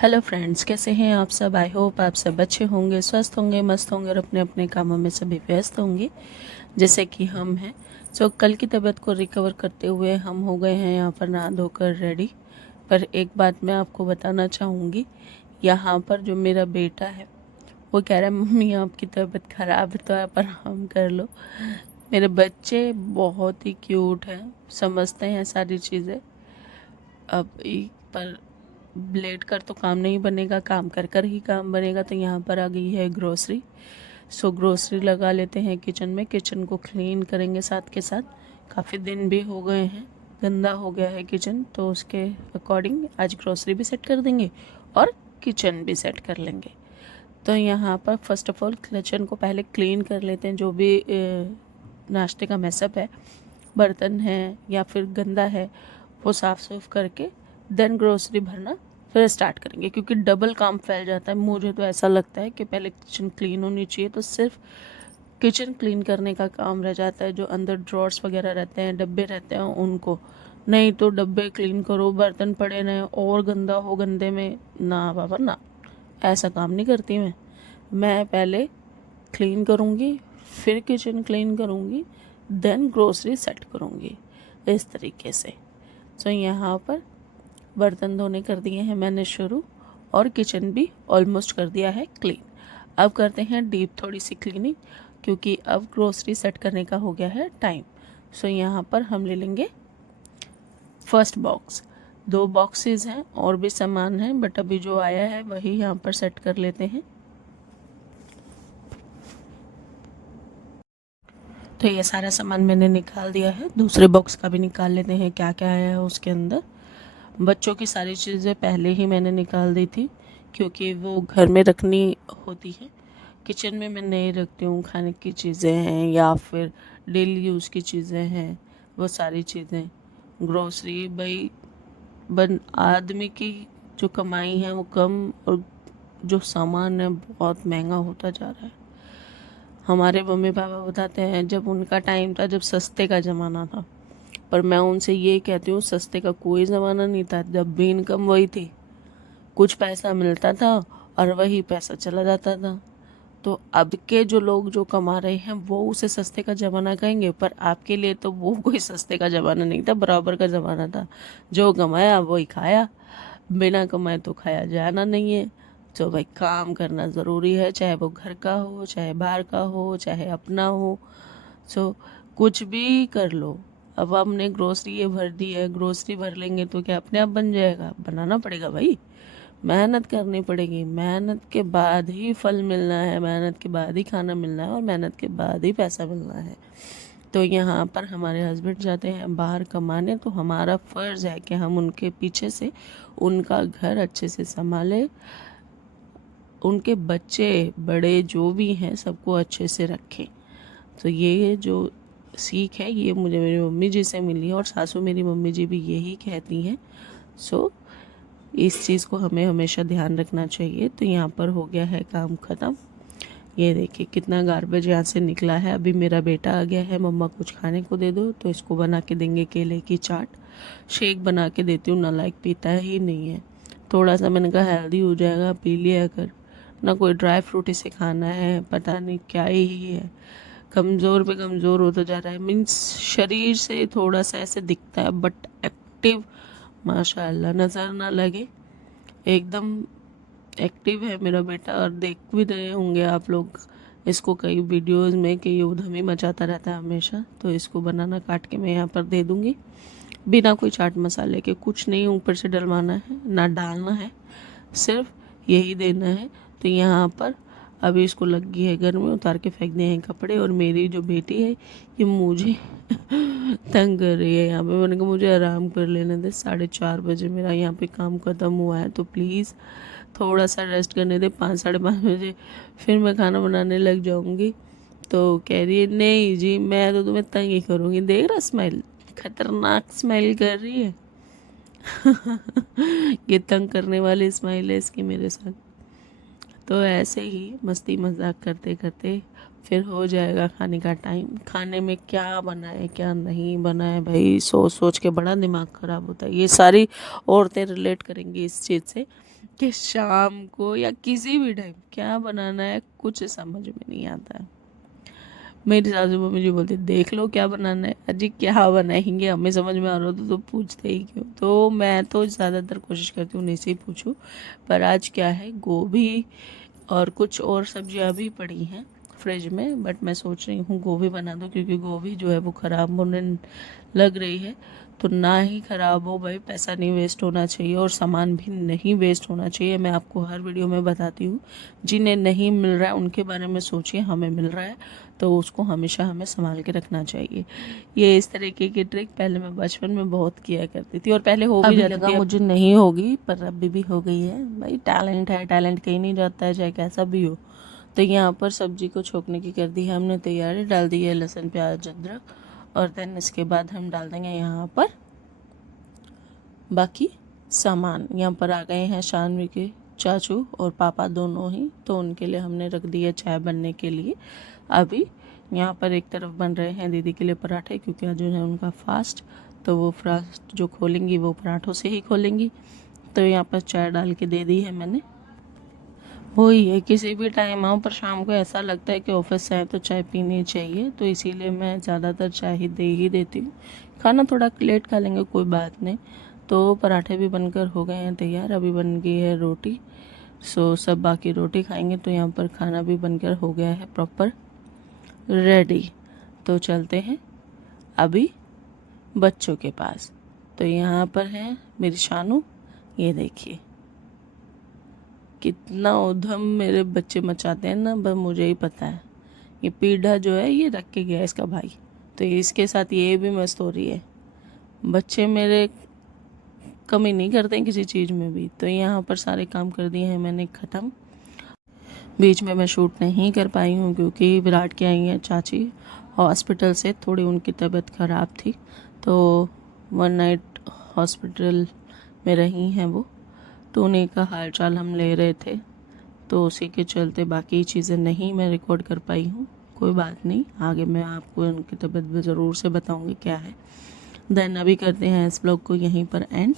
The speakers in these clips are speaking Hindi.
हेलो फ्रेंड्स, कैसे हैं आप सब। आई होप आप सब अच्छे होंगे, स्वस्थ होंगे, मस्त होंगे और अपने अपने कामों में सभी व्यस्त होंगे जैसे कि हम हैं। कल की तबीयत को रिकवर करते हुए हम हो गए हैं यहाँ पर नहा धोकर रेडी। पर एक बात मैं आपको बताना चाहूँगी, यहाँ पर जो मेरा बेटा है वो कह रहा है मम्मी आपकी तबीयत ख़राब है तो आप आराम कर लो। मेरे बच्चे बहुत ही क्यूट हैं, समझते हैं सारी चीज़ें। अब पर लेट कर तो काम नहीं बनेगा, काम कर कर ही काम बनेगा। तो यहाँ पर आ गई है ग्रोसरी। ग्रोसरी लगा लेते हैं किचन में, किचन को क्लीन करेंगे साथ के साथ। काफ़ी दिन भी हो गए हैं, गंदा हो गया है किचन, तो उसके अकॉर्डिंग आज ग्रोसरी भी सेट कर देंगे और किचन भी सेट कर लेंगे। तो यहाँ पर फर्स्ट ऑफ ऑल किचन को पहले क्लीन कर लेते हैं। जो भी नाश्ते का मैसअप है, बर्तन है या फिर गंदा है, वो साफ़ सूफ करके देन ग्रोसरी भरना फिर स्टार्ट करेंगे, क्योंकि डबल काम फैल जाता है। मुझे तो ऐसा लगता है कि पहले किचन क्लीन होनी चाहिए, तो सिर्फ किचन क्लीन करने का काम रह जाता है। जो अंदर ड्रॉर्स वगैरह रहते हैं, डब्बे रहते हैं, उनको नहीं तो डब्बे क्लीन करो, बर्तन पड़े रहें और गंदा हो, गंदे में ना बाबा ना, ऐसा काम नहीं करती मैं पहले क्लीन करूँगी, फिर किचन क्लीन करूँगी, देन ग्रोसरी सेट करूँगी, इस तरीके से। यहाँ पर बर्तन धोने कर दिए हैं मैंने शुरू, और किचन भी ऑलमोस्ट कर दिया है क्लीन। अब करते हैं डीप थोड़ी सी क्लीनिंग, क्योंकि अब ग्रोसरी सेट करने का हो गया है टाइम। यहाँ पर हम ले लेंगे फर्स्ट बॉक्स। 2 बॉक्सेस हैं और भी सामान है, बट अभी जो आया है वही यहाँ पर सेट कर लेते हैं। तो ये सारा सामान मैंने निकाल दिया है। दूसरे बॉक्स का भी निकाल लेते हैं क्या क्या आया है उसके अंदर। बच्चों की सारी चीज़ें पहले ही मैंने निकाल दी थी, क्योंकि वो घर में रखनी होती है। किचन में मैं नहीं रखती हूँ। खाने की चीज़ें हैं या फिर डेली यूज़ की चीज़ें हैं, वो सारी चीज़ें। ग्रोसरी भाई, आदमी की जो कमाई है वो कम, और जो सामान है बहुत महंगा होता जा रहा है। हमारे मम्मी पापा बताते हैं जब उनका टाइम था, जब सस्ते का ज़माना था, पर मैं उनसे ये कहती हूँ सस्ते का कोई ज़माना नहीं था। जब भी इनकम वही थी, कुछ पैसा मिलता था और वही पैसा चला जाता था। तो अब के जो लोग जो कमा रहे हैं वो उसे सस्ते का ज़माना कहेंगे, पर आपके लिए तो वो कोई सस्ते का ज़माना नहीं था, बराबर का ज़माना था। जो कमाया वही खाया, बिना कमाए तो खाया जाना नहीं है। तो भाई काम करना ज़रूरी है, चाहे वो घर का हो, चाहे बाहर का हो, चाहे अपना हो। सो कुछ भी कर लो। अब हमने ग्रोसरी ये भर दी है, ग्रोसरी भर लेंगे तो क्या अपने आप बन जाएगा? बनाना पड़ेगा भाई, मेहनत करनी पड़ेगी। मेहनत के बाद ही फल मिलना है, मेहनत के बाद ही खाना मिलना है, और मेहनत के बाद ही पैसा मिलना है। तो यहाँ पर हमारे हस्बैंड जाते हैं बाहर कमाने, तो हमारा फ़र्ज़ है कि हम उनके पीछे से उनका घर अच्छे से संभालें, उनके बच्चे बड़े जो भी हैं सबको अच्छे से रखें। तो ये जो सीख है ये मुझे मेरी मम्मी जी से मिली है, और सासू मेरी मम्मी जी भी यही कहती हैं। इस चीज़ को हमें हमेशा ध्यान रखना चाहिए। तो यहाँ पर हो गया है काम ख़त्म। ये देखिए कितना गार्बेज यहाँ से निकला है। अभी मेरा बेटा आ गया है, मम्मा कुछ खाने को दे दो, तो इसको बना के देंगे केले की चाट। शेक बना के देती हूँ, नालायक पीता ही नहीं है। थोड़ा सा मैंने कहा हेल्दी हो जाएगा, पी लिया कर। ना कोई ड्राई फ्रूट इसे खाना है, पता नहीं क्या ही है। कमज़ोर पे कमज़ोर होता जा रहा है। मीन्स शरीर से थोड़ा सा ऐसे दिखता है, बट एक्टिव माशाल्लाह नज़र ना लगे, एकदम एक्टिव है मेरा बेटा। और देख भी रहे होंगे आप लोग इसको कई वीडियोस में कि ये उधमी मचाता रहता है हमेशा। तो इसको बनाना काट के मैं यहाँ पर दे दूँगी, बिना कोई चाट मसाले के। कुछ नहीं ऊपर से डलवाना है ना डालना है, सिर्फ यही देना है। तो यहाँ पर अभी इसको लग गई है गर्मी, उतार के फेंक दिए हैं कपड़े। और मेरी जो बेटी है ये मुझे तंग कर रही है यहाँ पे। मैंने कहा मुझे आराम कर लेने दे, 4:30 बजे मेरा यहाँ पे काम ख़त्म हुआ है, तो प्लीज़ थोड़ा सा रेस्ट करने दे। 5 साढ़े 5 बजे फिर मैं खाना बनाने लग जाऊँगी। तो कह रही है नहीं जी मैं तो तुम्हें तंग ही करूँगी। देख रहा स्माइल, खतरनाक स्माइल कर रही है। ये तंग करने वाली स्माइल है इसकी मेरे साथ। तो ऐसे ही मस्ती मजाक करते करते फिर हो जाएगा खाने का टाइम। खाने में क्या बनाए क्या नहीं बनाए भाई, सोच सोच के बड़ा दिमाग ख़राब होता है। ये सारी औरतें रिलेट करेंगी इस चीज़ से कि शाम को या किसी भी टाइम क्या बनाना है कुछ समझ में नहीं आता है। मेरी सासू माँ मुझे बोलती देख लो क्या बनाना है, अजी क्या बनाएंगे, हमें समझ में आ रहा हो तो पूछते ही क्यों। तो मैं तो ज़्यादातर कोशिश करती हूँ नहीं से ही पूछूँ। पर आज क्या है, गोभी और कुछ और सब्जियाँ भी पड़ी हैं फ्रिज में, बट मैं सोच रही हूँ गोभी बना दूँ, क्योंकि गोभी जो है वो ख़राब होने लग रही है। तो ना ही ख़राब हो भाई, पैसा नहीं वेस्ट होना चाहिए और सामान भी नहीं वेस्ट होना चाहिए। मैं आपको हर वीडियो में बताती हूँ, जिन्हें नहीं मिल रहा है उनके बारे में सोचिए, हमें मिल रहा है तो उसको हमेशा हमें संभाल के रखना चाहिए। ये इस तरीके की ट्रिक पहले मैं बचपन में बहुत किया करती थी और पहले हो भी जाती थी। मुझे नहीं होगी पर अभी भी हो गई है भाई, टैलेंट है, टैलेंट कहीं नहीं जाता है चाहे कैसा भी हो। तो यहाँ पर सब्जी को छोकने की कर दी है हमने तैयारी, डाल दी है लहसुन प्याज अदरक, और देन इसके बाद हम डाल देंगे यहाँ पर बाकी सामान। यहाँ पर आ गए हैं शानवी के चाचू और पापा दोनों ही, तो उनके लिए हमने रख दिया चाय बनने के लिए। अभी यहाँ पर एक तरफ बन रहे हैं दीदी के लिए पराठे, क्योंकि आज है उनका फास्ट, तो वो फास्ट जो खोलेंगी वो पराठों से ही खोलेंगी। तो यहाँ पर चाय डाल के दे दी है मैंने। वही है, किसी भी टाइम आओ पर शाम को ऐसा लगता है कि ऑफिस से आए तो चाय पीनी चाहिए, तो इसीलिए मैं ज़्यादातर चाय ही देती हूँ। खाना थोड़ा लेट खा लेंगे कोई बात नहीं। तो पराठे भी बनकर हो गए हैं तैयार, अभी बन गई है रोटी। सो सब बाकी रोटी खाएंगे, तो यहाँ पर खाना भी बनकर हो गया है प्रॉपर रेडी। तो चलते हैं अभी बच्चों के पास। तो यहाँ पर है मेरी शानू, ये देखिए कितना उधम मेरे बच्चे मचाते हैं ना, बस मुझे ही पता है। ये पीढ़ा जो है ये रख के गया इसका भाई, तो इसके साथ ये भी मस्त हो रही है। बच्चे मेरे कमी नहीं करते हैं किसी चीज़ में भी। तो यहाँ पर सारे काम कर दिए हैं मैंने ख़त्म। बीच में मैं शूट नहीं कर पाई हूँ क्योंकि विराट के आई हैं चाची हॉस्पिटल से, थोड़ी उनकी तबीयत ख़राब थी, तो 1 नाइट हॉस्पिटल में रही हैं वो। तो उन्हीं का हाल चाल हम ले रहे थे, तो उसी के चलते बाकी चीज़ें नहीं मैं रिकॉर्ड कर पाई हूँ। कोई बात नहीं, आगे मैं आपको उनकी तबीयत भी ज़रूर से बताऊँगी क्या है। देन अभी करते हैं इस ब्लॉग को यहीं पर एंड।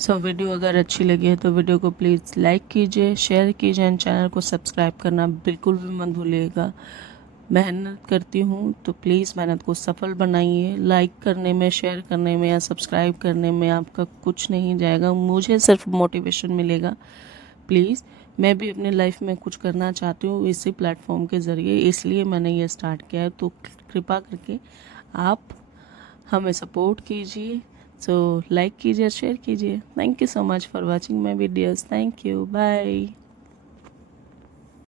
सो वीडियो अगर अच्छी लगी है तो वीडियो को प्लीज़ लाइक कीजिए, शेयर कीजिए एंड चैनल को सब्सक्राइब करना बिल्कुल भी मत भूलिएगा। मेहनत करती हूँ तो प्लीज़ मेहनत को सफल बनाइए। लाइक करने में, शेयर करने में या सब्सक्राइब करने में आपका कुछ नहीं जाएगा, मुझे सिर्फ मोटिवेशन मिलेगा। प्लीज़, मैं भी अपनी लाइफ में कुछ करना चाहती हूँ इसी प्लेटफॉर्म के ज़रिए, इसलिए मैंने ये स्टार्ट किया है। तो कृपा करके आप हमें सपोर्ट कीजिए। सो लाइक कीजिए, शेयर कीजिए। Thank you so much for watching my videos. Thank you, bye.